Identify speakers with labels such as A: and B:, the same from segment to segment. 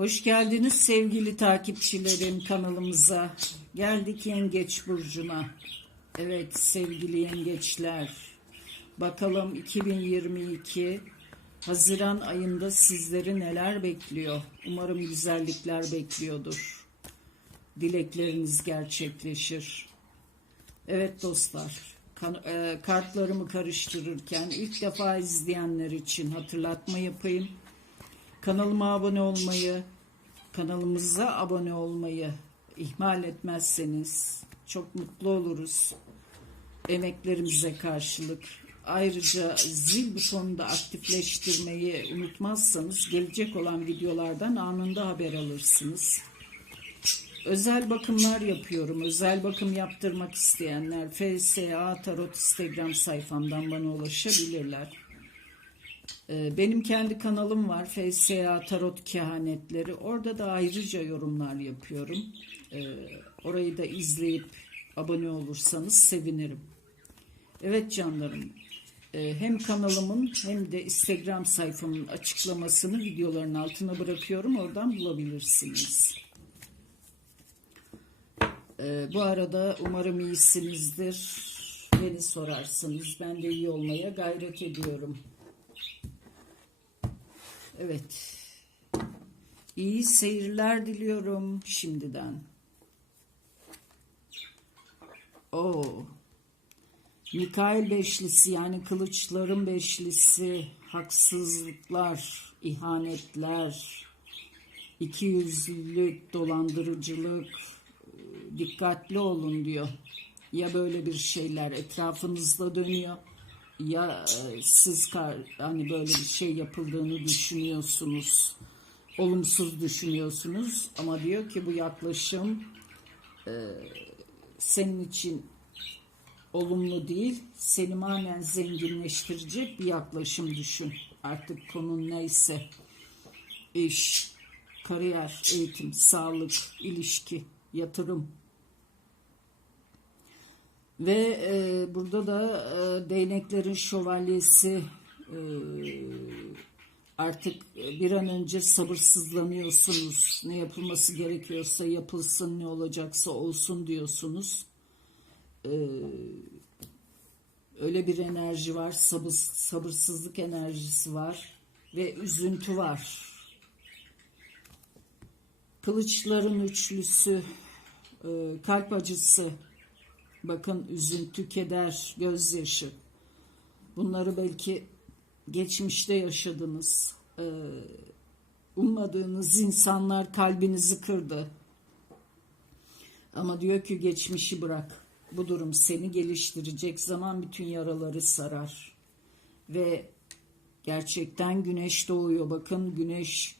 A: Hoş geldiniz sevgili takipçilerim kanalımıza. Geldik Yengeç Burcu'na. Evet sevgili yengeçler. Bakalım 2022 Haziran ayında sizleri neler bekliyor? Umarım güzellikler bekliyordur. Dilekleriniz gerçekleşir. Evet dostlar, kan- e, kartlarımı karıştırırken ilk defa izleyenler için hatırlatma yapayım. Kanalıma abone olmayı, kanalımıza abone olmayı ihmal etmezseniz çok mutlu oluruz. Emeklerimize karşılık. Ayrıca zil butonunu da aktifleştirmeyi unutmazsanız gelecek olan videolardan anında haber alırsınız. Özel bakımlar yapıyorum. Özel bakım yaptırmak isteyenler FSA Tarot Instagram sayfamdan bana ulaşabilirler. Ee, Benim kendi kanalım var FSA Tarot Kehanetleri. Orada da ayrıca yorumlar yapıyorum. Ee, Orayı da izleyip abone olursanız sevinirim. Evet canlarım. e, Hem kanalımın hem de Instagram sayfamın açıklamasını videoların altına bırakıyorum. Oradan bulabilirsiniz. Ee, bu arada umarım iyisinizdir. Beni sorarsınız. Ben de iyi olmaya gayret ediyorum. Evet. İyi seyirler diliyorum şimdiden. Oo. Mikail beşlisi yani kılıçların beşlisi, haksızlıklar, ihanetler, ikiyüzlülük, dolandırıcılık, dikkatli olun diyor. Ya böyle bir şeyler etrafınızda dönüyor ya e, siz kar, hani böyle bir şey yapıldığını düşünüyorsunuz. Olumsuz düşünüyorsunuz ama diyor ki bu yaklaşım e, senin için olumlu değil, seni manen zenginleştirecek bir yaklaşım düşün. Artık konun neyse. İş, kariyer, eğitim, sağlık, ilişki, yatırım. Ve e, burada da e, değneklerin şövalyesi e, artık bir an önce sabırsızlanıyorsunuz. Ne yapılması gerekiyorsa yapılsın, ne olacaksa olsun diyorsunuz. E, öyle bir enerji var, sabır, sabırsızlık enerjisi var ve üzüntü var. Kılıçların üçlüsü, e, kalp acısı, bakın üzüntü, keder, gözyaşı. Bunları belki geçmişte yaşadınız. E, ummadığınız insanlar kalbinizi kırdı. Ama diyor ki geçmişi bırak. Bu durum seni geliştirecek zaman bütün yaraları sarar. Ve gerçekten güneş doğuyor. Bakın güneş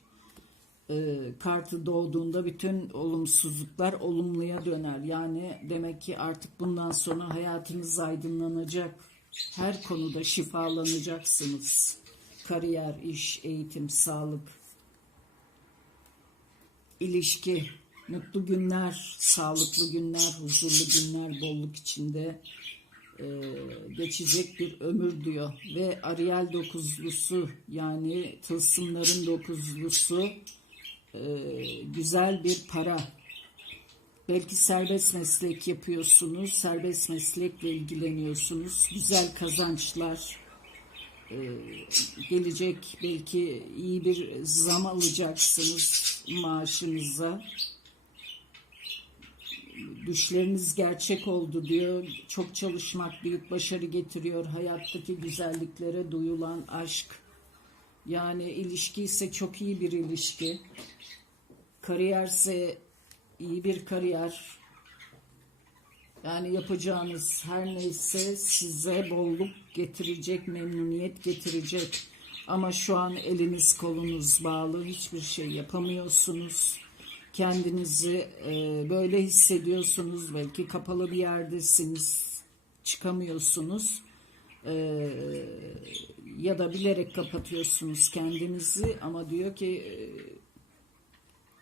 A: e, kartı doğduğunda bütün olumsuzluklar olumluya döner. Yani demek ki artık bundan sonra hayatınız aydınlanacak. Her konuda şifalanacaksınız. Kariyer, iş, eğitim, sağlık, ilişki, mutlu günler, sağlıklı günler, huzurlu günler, bolluk içinde e, geçecek bir ömür diyor. Ve Ariel dokuzlusu yani tılsımların dokuzlusu e, güzel bir para. Belki serbest meslek yapıyorsunuz, serbest meslekle ilgileniyorsunuz, güzel kazançlar e, gelecek. Belki iyi bir zam alacaksınız maaşınıza. Düşleriniz gerçek oldu diyor. Çok çalışmak büyük başarı getiriyor. Hayattaki güzelliklere duyulan aşk. Yani ilişki ise çok iyi bir ilişki. Kariyerse iyi bir kariyer. Yani yapacağınız her neyse size bolluk getirecek, memnuniyet getirecek. Ama şu an eliniz kolunuz bağlı, hiçbir şey yapamıyorsunuz. Kendinizi e, böyle hissediyorsunuz. Belki kapalı bir yerdesiniz, çıkamıyorsunuz. E, ya da bilerek kapatıyorsunuz kendinizi. Ama diyor ki e,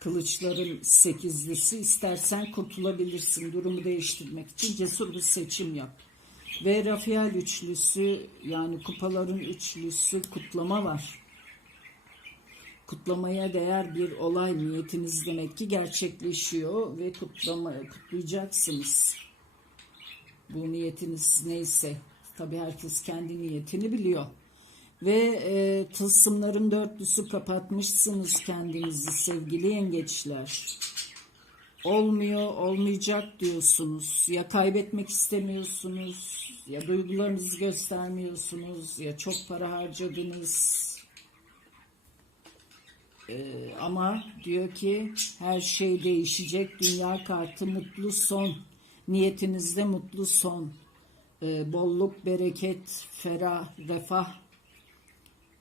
A: kılıçların sekizlisi istersen kurtulabilirsin durumu değiştirmek için cesur bir seçim yap. Ve Rafael üçlüsü yani kupaların üçlüsü kutlama var. kutlamaya değer bir olay niyetiniz demek ki gerçekleşiyor ve kutlama kutlayacaksınız. Bu niyetiniz neyse tabi herkes kendi niyetini biliyor. Ve e, tılsımların dörtlüsü kapatmışsınız kendinizi sevgili yengeçler. Olmuyor, olmayacak diyorsunuz. Ya kaybetmek istemiyorsunuz, ya duygularınızı göstermiyorsunuz, ya çok para harcadınız. Ee, ama diyor ki her şey değişecek. Dünya kartı mutlu son. Niyetinizde mutlu son. Ee, bolluk, bereket, ferah, refah,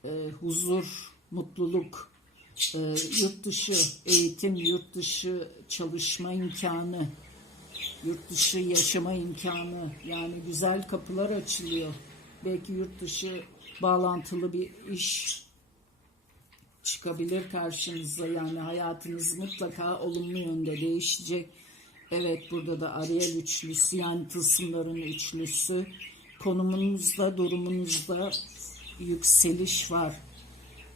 A: e, huzur, mutluluk, e, yurt dışı eğitim, yurt dışı çalışma imkanı, yurt dışı yaşama imkanı yani güzel kapılar açılıyor. Belki yurt dışı bağlantılı bir iş çıkabilir karşınıza yani hayatınız mutlaka olumlu yönde değişecek. Evet burada da Ariel üçlüsü yani tılsımların üçlüsü konumunuzda durumunuzda yükseliş var.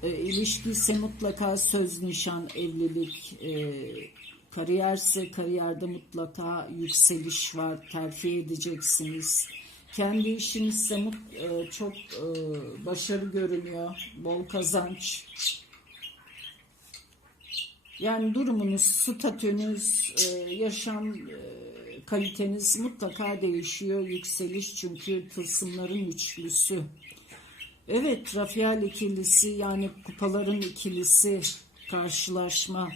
A: E, ilişki ise mutlaka söz nişan evlilik e, kariyerse kariyerde mutlaka yükseliş var terfi edeceksiniz. Kendi işinizse mut, e, çok e, başarı görünüyor bol kazanç yani durumunuz, statünüz, e, yaşam e, kaliteniz mutlaka değişiyor. Yükseliş çünkü tılsımların üçlüsü. Evet, Rafael ikilisi yani kupaların ikilisi karşılaşma,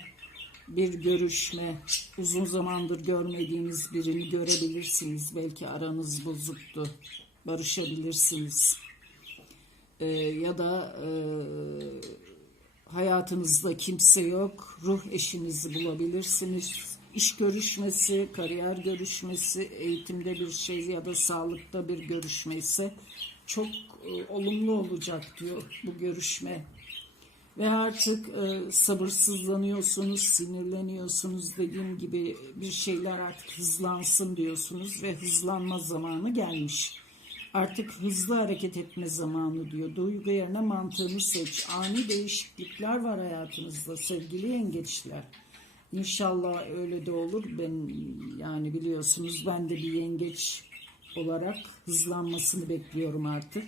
A: bir görüşme, uzun zamandır görmediğiniz birini görebilirsiniz. Belki aranız bozuktu, barışabilirsiniz. Ee, ya da e, hayatınızda kimse yok, ruh eşinizi bulabilirsiniz. İş görüşmesi, kariyer görüşmesi, eğitimde bir şey ya da sağlıkta bir görüşme ise çok e, olumlu olacak diyor bu görüşme. Ve artık e, sabırsızlanıyorsunuz, sinirleniyorsunuz dediğim gibi bir şeyler artık hızlansın diyorsunuz ve hızlanma zamanı gelmiş. Artık hızlı hareket etme zamanı diyor. Duygu yerine mantığını seç. Ani değişiklikler var hayatınızda sevgili yengeçler. İnşallah öyle de olur. Ben yani biliyorsunuz ben de bir yengeç olarak hızlanmasını bekliyorum artık.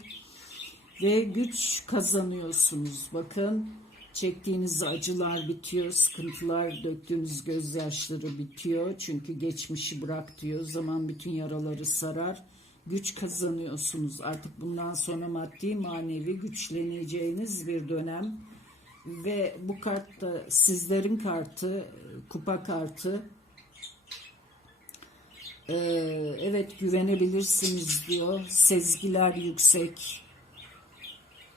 A: Ve güç kazanıyorsunuz. Bakın çektiğiniz acılar bitiyor, sıkıntılar, döktüğünüz gözyaşları bitiyor. Çünkü geçmişi bırak diyor. Zaman bütün yaraları sarar güç kazanıyorsunuz. Artık bundan sonra maddi manevi güçleneceğiniz bir dönem ve bu kart da sizlerin kartı, kupa kartı. Ee, evet güvenebilirsiniz diyor. Sezgiler yüksek.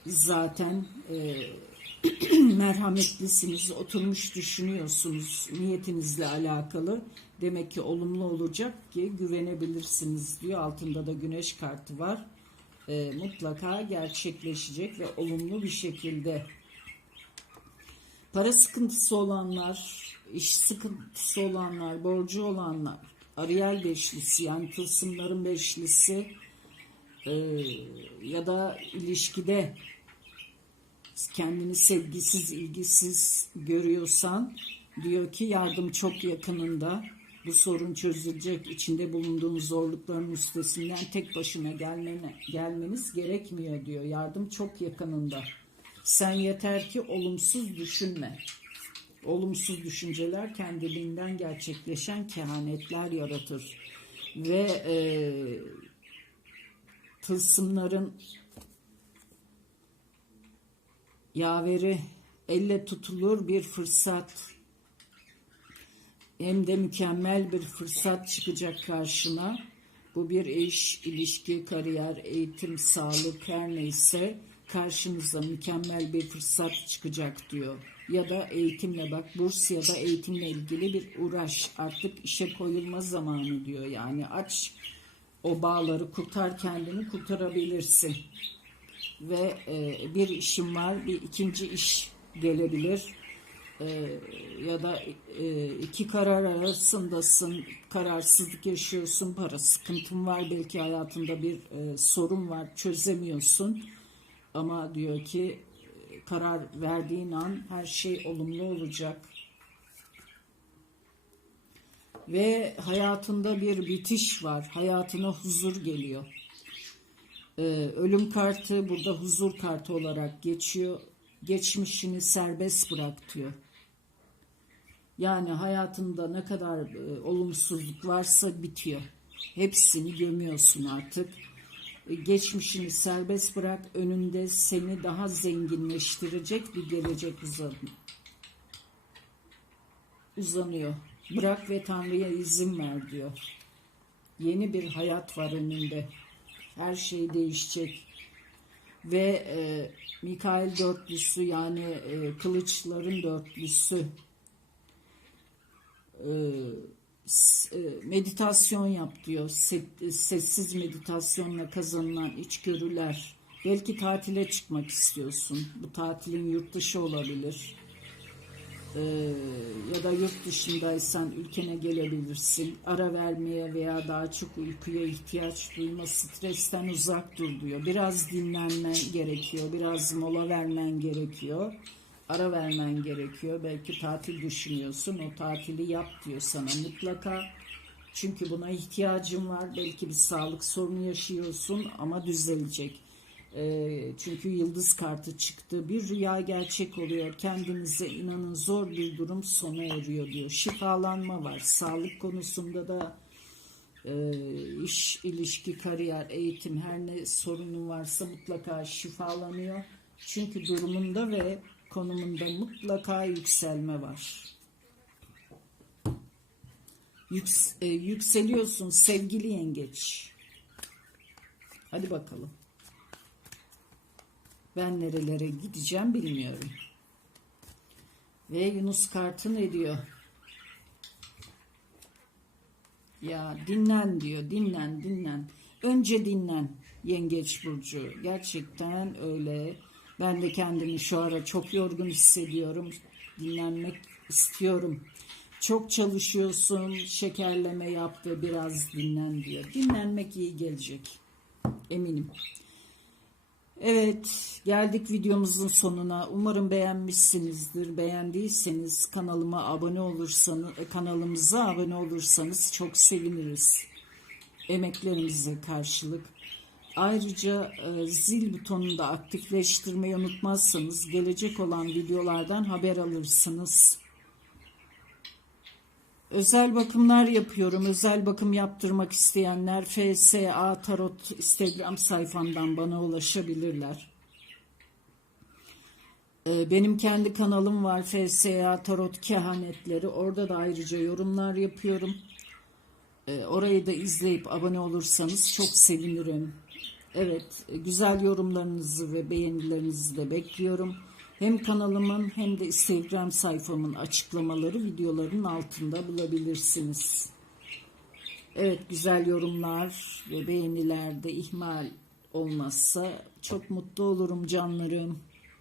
A: Zaten e, merhametlisiniz. Oturmuş düşünüyorsunuz niyetinizle alakalı. Demek ki olumlu olacak ki güvenebilirsiniz diyor. Altında da güneş kartı var. E, mutlaka gerçekleşecek ve olumlu bir şekilde. Para sıkıntısı olanlar, iş sıkıntısı olanlar, borcu olanlar, Ariel beşlisi yani tılsımların beşlisi e, ya da ilişkide kendini sevgisiz, ilgisiz görüyorsan diyor ki yardım çok yakınında bu sorun çözülecek. içinde bulunduğumuz zorlukların üstesinden tek başına gelmene, gelmeniz gerekmiyor diyor. Yardım çok yakınında. Sen yeter ki olumsuz düşünme. Olumsuz düşünceler kendiliğinden gerçekleşen kehanetler yaratır. Ve e, tılsımların yaveri elle tutulur bir fırsat hem de mükemmel bir fırsat çıkacak karşına. Bu bir iş, ilişki, kariyer, eğitim, sağlık her neyse karşınıza mükemmel bir fırsat çıkacak diyor. Ya da eğitimle bak burs ya da eğitimle ilgili bir uğraş artık işe koyulma zamanı diyor. Yani aç o bağları kurtar kendini kurtarabilirsin. Ve e, bir işim var bir ikinci iş gelebilir e, ya da e, iki karar arasındasın, kararsızlık yaşıyorsun, para sıkıntın var, belki hayatında bir e, sorun var, çözemiyorsun. Ama diyor ki karar verdiğin an her şey olumlu olacak. Ve hayatında bir bitiş var. Hayatına huzur geliyor. Ee, ölüm kartı burada huzur kartı olarak geçiyor. Geçmişini serbest bırak diyor. Yani hayatında ne kadar e, olumsuzluk varsa bitiyor. Hepsini gömüyorsun artık. E, geçmişini serbest bırak. Önünde seni daha zenginleştirecek bir gelecek uzan uzanıyor. Bırak ve Tanrı'ya izin ver diyor. Yeni bir hayat var önünde. Her şey değişecek. Ve e, Mikail dörtlüsü yani e, kılıçların dörtlüsü e, e, meditasyon yap diyor. Se- sessiz meditasyonla kazanılan içgörüler. Belki tatile çıkmak istiyorsun. Bu tatilin yurt dışı olabilir. Ee, ya da yurt dışındaysan ülkene gelebilirsin. Ara vermeye veya daha çok uykuya ihtiyaç duyma, stresten uzak dur diyor. Biraz dinlenmen gerekiyor, biraz mola vermen gerekiyor. Ara vermen gerekiyor. Belki tatil düşünüyorsun, o tatili yap diyor sana mutlaka. Çünkü buna ihtiyacın var. Belki bir sağlık sorunu yaşıyorsun ama düzelecek. Ee, çünkü yıldız kartı çıktı. Bir rüya gerçek oluyor. Kendinize inanın zor bir durum sona eriyor diyor. Şifalanma var. Sağlık konusunda da e, iş, ilişki, kariyer, eğitim her ne sorunun varsa mutlaka şifalanıyor. Çünkü durumunda ve konumunda mutlaka yükselme var. Yüks- e, yükseliyorsun sevgili yengeç. Hadi bakalım. Ben nerelere gideceğim bilmiyorum. Ve Yunus kartı ne diyor? Ya dinlen diyor. Dinlen, dinlen. Önce dinlen Yengeç burcu. Gerçekten öyle. Ben de kendimi şu ara çok yorgun hissediyorum. Dinlenmek istiyorum. Çok çalışıyorsun, şekerleme yap ve biraz dinlen diyor. Dinlenmek iyi gelecek. Eminim. Evet, geldik videomuzun sonuna. Umarım beğenmişsinizdir. Beğendiyseniz kanalıma abone olursanız, kanalımıza abone olursanız çok seviniriz. Emeklerimize karşılık. Ayrıca e, zil butonunu da aktifleştirmeyi unutmazsanız gelecek olan videolardan haber alırsınız. Özel bakımlar yapıyorum. Özel bakım yaptırmak isteyenler FSA Tarot Instagram sayfamdan bana ulaşabilirler. Ee, Benim kendi kanalım var FSA Tarot Kehanetleri. Orada da ayrıca yorumlar yapıyorum. Ee, Orayı da izleyip abone olursanız çok sevinirim. Evet, güzel yorumlarınızı ve beğenilerinizi de bekliyorum. Hem kanalımın hem de Instagram sayfamın açıklamaları videoların altında bulabilirsiniz. Evet, güzel yorumlar ve beğenilerde ihmal olmazsa çok mutlu olurum canlarım.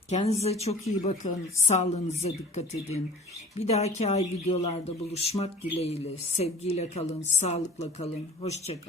A: Kendinize çok iyi bakın. Sağlığınıza dikkat edin. Bir dahaki ay videolarda buluşmak dileğiyle. Sevgiyle kalın, sağlıkla kalın. Hoşçakalın.